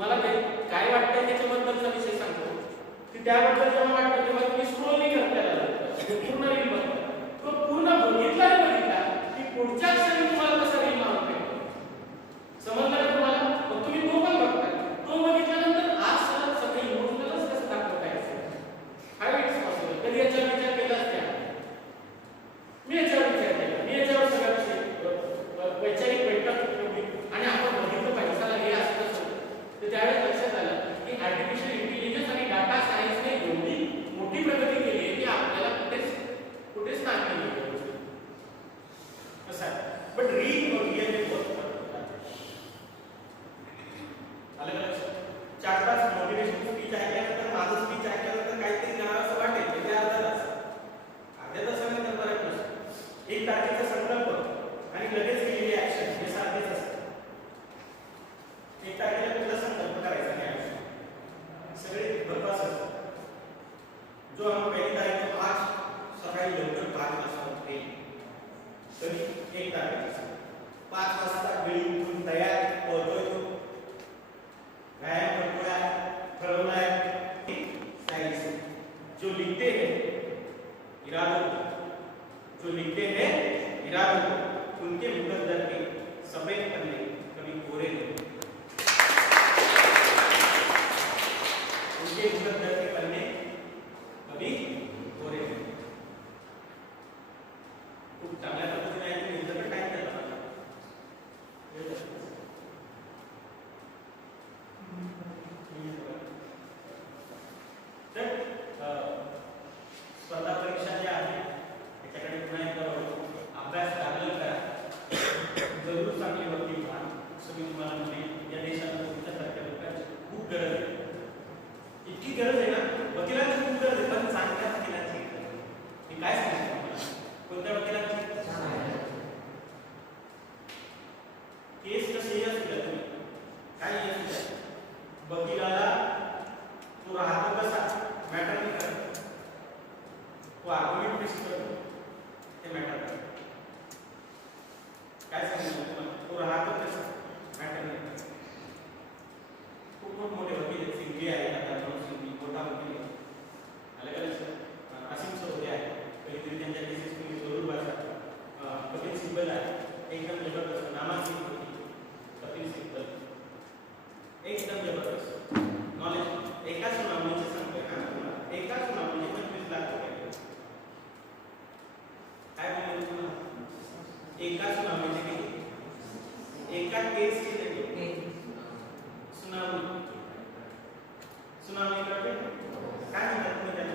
तुम्हाला काय वाटतं त्याच्याबद्दलचा विषय सांगतो की त्याबद्दल जेव्हा वाटतं तेव्हा तुम्ही स्क्रोल नाही करता, पूर्ण रील बघता. तो पूर्ण बघितला की पुढच्या क्षणी तुम्हाला कसा रील मारतो. समजलं का तुम्हाला? मग तुम्ही तो पण बघता. तो बघितल्यानंतर आज सगळं इमोशनलच कसं दाखवता येईल? हाय इट्स पॉसिबल. कधी याच्यावर विचार केलाच त्या? मी याच्यावर विचार केला. मी याच्यावर सगळ्या वैचारिक बैठक ठेवली आणि आपण बघितलं पाहिजे चला हे असं. तर त्यावेळेस लक्षात आलं की आर्टिफिशियल इंटेलिजन्स आणि डाटा सायन्सने एवढी मोठी प्रगती केली आहे की आपल्याला कुठेच स्थान नाही कसं आहे. बट रीड और रियल में बहुत फर्क होता है. अलग अलग 4-5 मोटिवेशन स्पीच ऐकल्यानंतर माझं स्पीच ऐकल्यानंतर काहीतरी करावं असं वाटेल की त्या अर्ध्या तासानंतर फरक नसतो. 1 तारखेचा संकल्प आणि लगेच केलेली ऍक्शन हे सारखेच असतं. 1 तारखेला कुठला संकल्प करायचा नाही सगळे बरबाद असतात. जो आम्ही पहिली तारीख आज सकाळी लवकर 5 वाजता उठते तरी 1 तारखेला 5 वाजता वेळी उठून तयार होतोय तो व्यायाम करतोय ठरवलाय साइंस. जो लिखते हैं इरादों, जो लिखते हैं इरादों, उनके मुकद्दर के सफेद पन्ने कभी कोरे नहीं. उनके मुकद्दर के पन्ने कभी कोरे नहीं. खूप चांगल्या पद्धतीने ऐकून घेतलं तर काय करणार तर स्पर्धा परीक्षा ज्या आहेत त्याच्याकडे पुन्हा एकदा अभ्यास लागलं करा. जरूर चांगली वकील व्हा असं मी तुम्हाला म्हणेन. या देशाला तुमच्यासारख्या लोकांची खूप गरज आहे. इतकी गरज आहे ना, वकिलांची खूप गरज आहे पण चांगल्या वकिलांची. मी काय सांगतो तुम्हाला, कोणत्या वकिलांची? केस कशी असू द्या तुम्ही काय असू द्या, वकिलाला तो राहतो कसा मॅटर नाही करत. तो आर्ग्युमेंट बेस करतो ते मॅटर करत. काय सांगितलं तुम्हाला, तो राहतो कसा मॅटर नाही करत. खूप मोठे वकील आहेत. सिंघवी आहे आता सिंघवी मोठा वकील आहे. अलग अलग असीम सरोदे आहे. कधीतरी त्यांच्या केसेस तुम्ही जरूर वाचा. कपिल सिब्बल आहे एकदम जबरदस्त नामांकित वकील. कपिल सिब्बल एकदम जबरदस्त नॉलेज. एकाच सुनावणीचे सांगतोय ना तुम्हाला, एकाच सुनावणीचे 25 लाख रुपये. काय बोलले तुम्हाला? एका सुनावणीचे किती? एका केसचे सुनावणी. सुनावणी करते काय म्हणतात तुम्ही त्याला?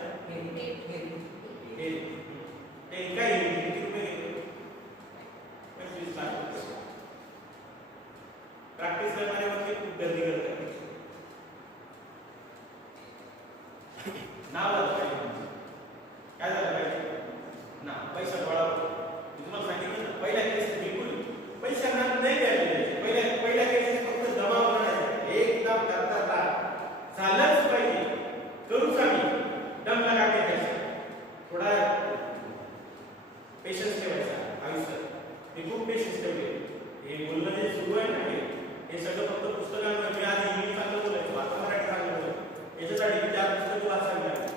एका हेरिंग किती रुपये घेतो? 25 लाख रुपये. प्रॅक्टिस करणारे वकील खूप गर्दी करतात. नाव आलं पाहिजे. काय झालं पाहिजे ना, पैसा गोळा. तुम्हाला सांगितलं पहिल्या केस बिलकुल पैशांना नाही द्यायला द्यायचे. पहिल्या केस फक्त जमा होणार एकदम करता झालंच पाहिजे. करूच आम्ही दम लगा के द्यायचा. थोडा पेशन्स ठेवायचा आयुष्यात. मी खूप पेशन्स ठेवले. हे बोलणं जे सुरू आहे ना हे सगळं फक्त पुस्तकांवर. मी आज इंग्लिश चांगलं बोलायचं, आता मराठी चांगलं बोलायचं. याच्यासाठी मी 4 पुस्तकं वाचायला लागले.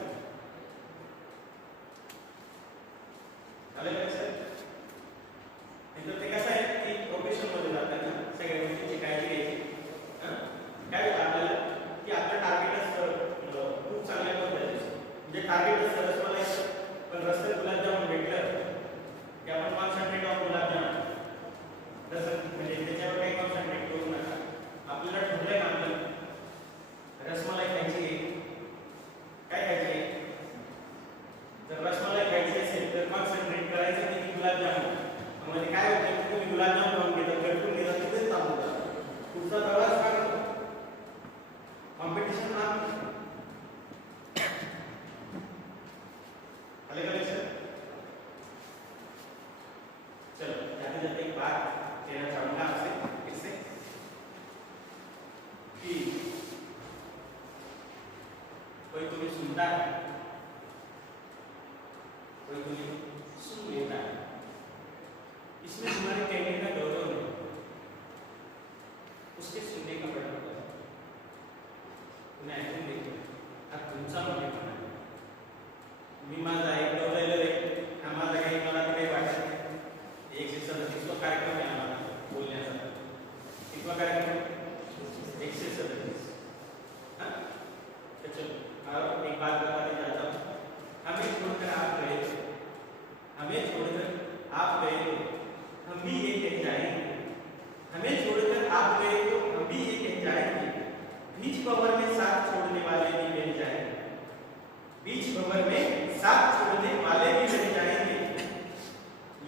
ते कसं आहे की प्रोफेशन मध्ये जाताना सगळ्या गोष्टींची काळजी घ्यायची. काय होतं आपल्याला की आपलं टार्गेटच खूप चांगल्या पद्धतीचं म्हणजे टार्गेटच रसमलाई पण रस्त्यात गुलाबजामुन भेटलं की आपण कॉन्सन्ट्रेट ऑन गुलाबजामुन तसं म्हणजे त्याच्यावर काही कॉन्सन्ट्रेट करू नका. आपल्याला ठरलंय ना आपलं रसमलाई खायची आहे. काय खायची आहे? जर रसमलाई खायची असेल तर कॉन्सन्ट्रेट करायचं की गुलाबजामुन. म्हणजे काय होतं की तुम्ही गुलाबजामुन खाऊन घेता, गडकून घेता, तिथेच थांबता. पुढचा प्रवास का करतो? कॉम्पिटिशन ना अलग अलग सर. चलो जाते जाते एक बात कहना चाहूंगा आपसे इससे कि कोई तुम्हें सुनता है, कोई तुम्हें सुन लेता है, इसमें तुम्हारे कहने का गौरव नहीं, उसके सुनने का बड़ा होता है. बीच भंवर में साथ छोड़ने वाले भी मिल जाएंगे, बीच भंवर में साथ छोड़ने वाले भी मिल जाएंगे।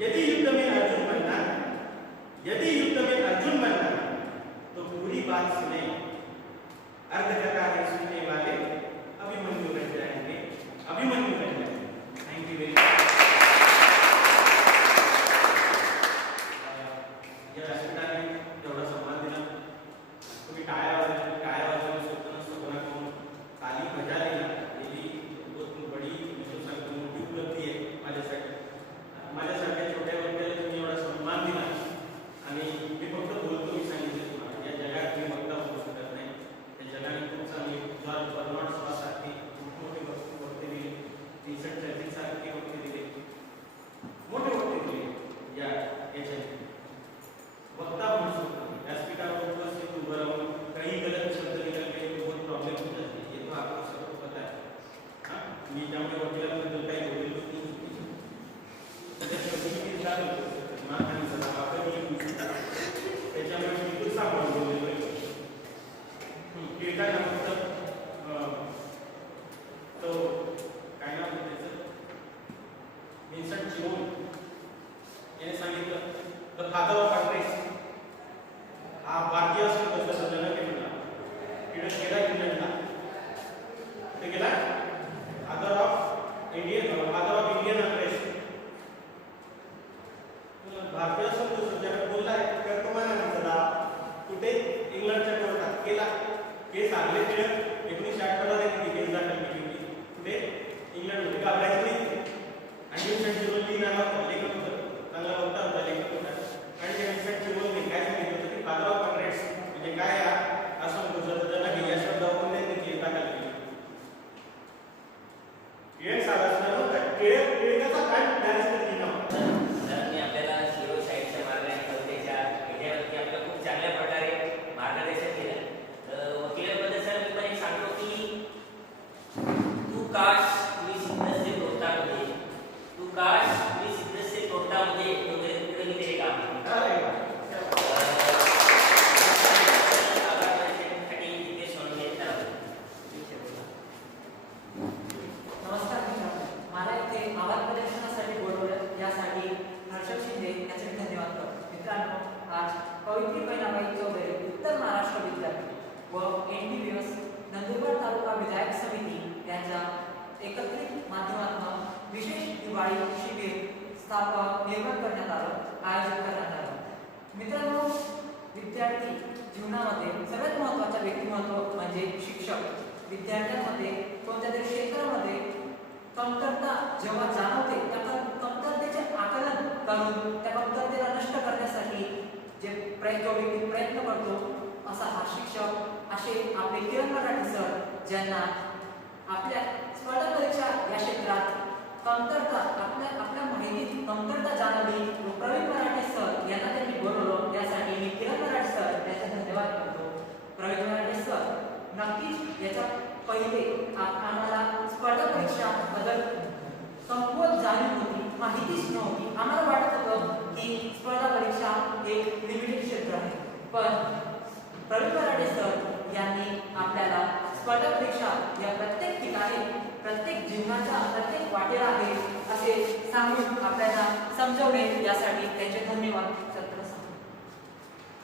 यदि युद्ध में अर्जुन बनना है, यदि युद्ध में अर्जुन बनना है तो पूरी बात सुने, अर्ध कथा है सुनने वाले अभिमन्यु बन जाएंगे, अभिमन्यु बन जाएंगे। Thank you very much. या व्यासपीठाने एवढा संवाद दिला, तुम्ही टाळ्या वाजवू शकतो नसतो कोणाकडून, ताली बजावली ना, ही बहुत बड़ी म्हणजे सांगतो मोठी उपलब्धी आहे माझ्यासाठी। माझ्यासारख्या छोट्या व्यक्तीला तुम्ही एवढा सन्मान दिला आणि मी फक्त बोलतो, मी सांगितलं तुम्हाला या जगात मी वक्ता होऊ शकत नाही, त्या जगाने खूप चांगली जॉर्ज बर्नार्ड शॉ सारखे मोठे वक्ते दिले, विन्स्टन चर्चिल सारखे वक्ते दिले, मोठे वक्ते दिले। याच्या वक्ता म्हणू शकतो, व्यासपीठावर उपस्थित उभं राहून काही गलत शब्द निकल गए तो बहुत प्रॉब्लम हो जाती है, ये तो आपको सबको पता है। हाँ, मी त्यामुळे वकिलांबद्दल काही बोललो नाही, त्याच्यामुळे बिलकुल सांभाळून बोललेलो आहे। काय नाव होतं तो, काय नाव होतं त्याचं, विन्स्टन चिमोन याने सांगितलं द फादर ऑफ कंट्रीज, हा भारतीय संघाचा जनक आहे म्हणला, तिकडे गेला इंग्लंडला, ते गेला फादर ऑफ इंडियन अनरेस्ट, भारतीय संघ सध्या बोलला आहे कर्तमान म्हणता कुठे इंग्लंडच्या कोर्टात केला केस आले ते 1968 ला त्यांनी केस दाखल केली होती, कुठे इंग्लंडमध्ये घाबरायचं नाही। आणि विन्स्टन चिमोन नावाचा लेखक होता, चांगला वक्ता होता, लेखक होता, आणि त्या विन्स्टन चिमोनने काय सांगितलं होतं की फादर ऑफ कंट्रीज म्हणजे काय असं घोषित जनक या शब्दावरून त्यांनी केस दाखल केली। एक साधारण टिळकाचा काय बॅरिस्टर लिहिला होता। सरांनी आपल्याला शिरो साहित्य मार्ग आणि कवितेच्या विषयावरती आपल्याला खूप चांगल्या प्रकारे मार्गदर्शन केलं। वकिलांबद्दल सर मी पण एक सांगतो की तू काश मी सिद्धसे तोटामध्ये, तू काश मी सिद्धसे तोटामध्ये पुढे मी तेरे काम नमस्कार मित्रांनो, मला इथे आवाज प्रदर्शनासाठी बोलवलं यासाठी हर्षद शिंदे यांचे धन्यवाद करतो। मित्रांनो, आज कवयित्री बहिणाबाई चौधरी उत्तर महाराष्ट्र विद्यापीठ व NDVS नंदुरबार तालुका विधायक समिती यांच्या एकत्रित माध्यमातून विशेष दिवाळी शिबिर निर्माण करण्यात आलं, आयोजित करण्यात आलं। मित्रांनो, विद्यार्थी जीवनामध्ये सगळ्यात महत्त्वाचं व्यक्तिमत्व म्हणजे शिक्षक। विद्यार्थ्यांमध्ये कोणत्या तरी क्षेत्रामध्ये कमतरता जेव्हा जाणवते, त्या कमतरतेचे आकलन करून त्या कमतरतेला नष्ट करण्यासाठी जे प्रयत्न करतो, असा हा शिक्षक असे आपले किरण मराठे सर, ज्यांना आपल्या स्पर्धा परीक्षा या क्षेत्रात कमतरता आपल्या माहितीत कमतरता जाणवली व प्रवीण मराठे सर यांना त्यांनी बोलवलं, यासाठी मी किरण मराठे सर यांचे धन्यवाद करतो। प्रवीण मराठे सर नक्कीच याच्या पहिले आम्हाला स्पर्धा परीक्षा बद्दल संपूर्ण जाणीव होती, माहितीच नव्हती। आम्हाला वाटत होतं की स्पर्धा परीक्षा एक लिमिटेड क्षेत्र आहे, पण प्रवीण मराठे सर यांनी आपल्याला स्पर्धा परीक्षा या प्रत्येक ठिकाणी, प्रत्येक जीवनाच्या प्रत्येक वाटेला आहे असे सांगून आपल्याला समजवणे, यासाठी त्यांचे धन्यवाद।